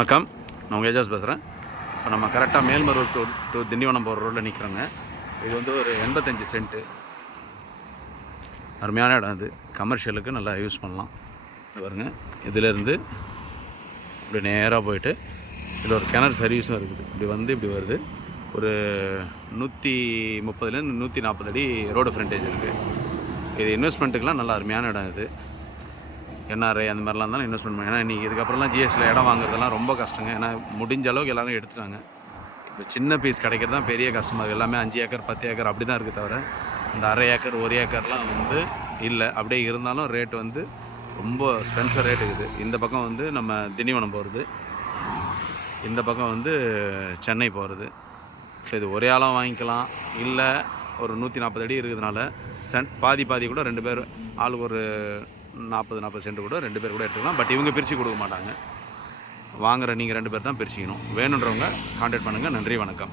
வணக்கம், நான் உங்கள் ஏஜாஸ் பேசுகிறேன். இப்போ நம்ம கரெக்டாக மேல்மருவூர் டு திண்டிவனம் போகிற ரோட்டில் நிற்கிறோங்க. இது வந்து ஒரு 85 சென்ட்டு அருமையான இடம். இது கமர்ஷியலுக்கு நல்லா யூஸ் பண்ணலாம். பாருங்க, இதிலேருந்து இப்படி நேராக போயிட்டு இதில் ஒரு கிணறு சர்வீஸும் இருக்குது. இப்படி வந்து இப்படி வருது. ஒரு 130லேருந்து 140 அடி ரோடு ஃப்ரண்டேஜ் இருக்குது. இது இன்வெஸ்ட்மெண்ட்டுக்கெலாம் நல்லா அருமையான இடம். இது என்ஆர்ஐ அந்த மாதிரிலாம் தான் இன்வெஸ்ட்மெண்ட் பண்ணி. ஏன்னா இன்றைக்கி இதுக்கப்புறம்லாம் ஜிஎஸ்டியில் இடம் வாங்குறதெல்லாம் ரொம்ப கஷ்டங்க. ஏன்னா முடிஞ்ச அளவுக்கு எல்லோரும் எடுத்துட்டாங்க. இப்போ சின்ன பீஸ் கிடைக்கிறது தான் பெரிய கஷ்டமாக. எல்லாமே 5 ஏக்கர் 10 ஏக்கர் அப்படி தான் இருக்குது. தவிர இந்த அரை ஏக்கர் 1 ஏக்கர்லாம் வந்து இல்லை. அப்படியே இருந்தாலும் ரேட் வந்து ரொம்ப ஸ்பென்சர் ரேட் இருக்குது. இந்த பக்கம் வந்து நம்ம திண்டிவனம் போகிறது, இந்த பக்கம் வந்து சென்னை போகிறது. ஸோ இது ஒரே ஆளாக வாங்கிக்கலாம். இல்லை ஒரு 140 அடி இருக்கிறதுனால பாதி கூட 2 பேர் ஆளுக்கு ஒரு 40 சென்ட் கூட 2 பேர் கூட எடுத்துக்கலாம். பட் இவங்க பிரித்து கொடுக்க மாட்டாங்க. வாங்குகிற நீங்கள் 2 பேர் தான் பிரிச்சுக்கணும். வேணுன்றவங்க கான்டாக்ட் பண்ணுங்கள். நன்றி, வணக்கம்.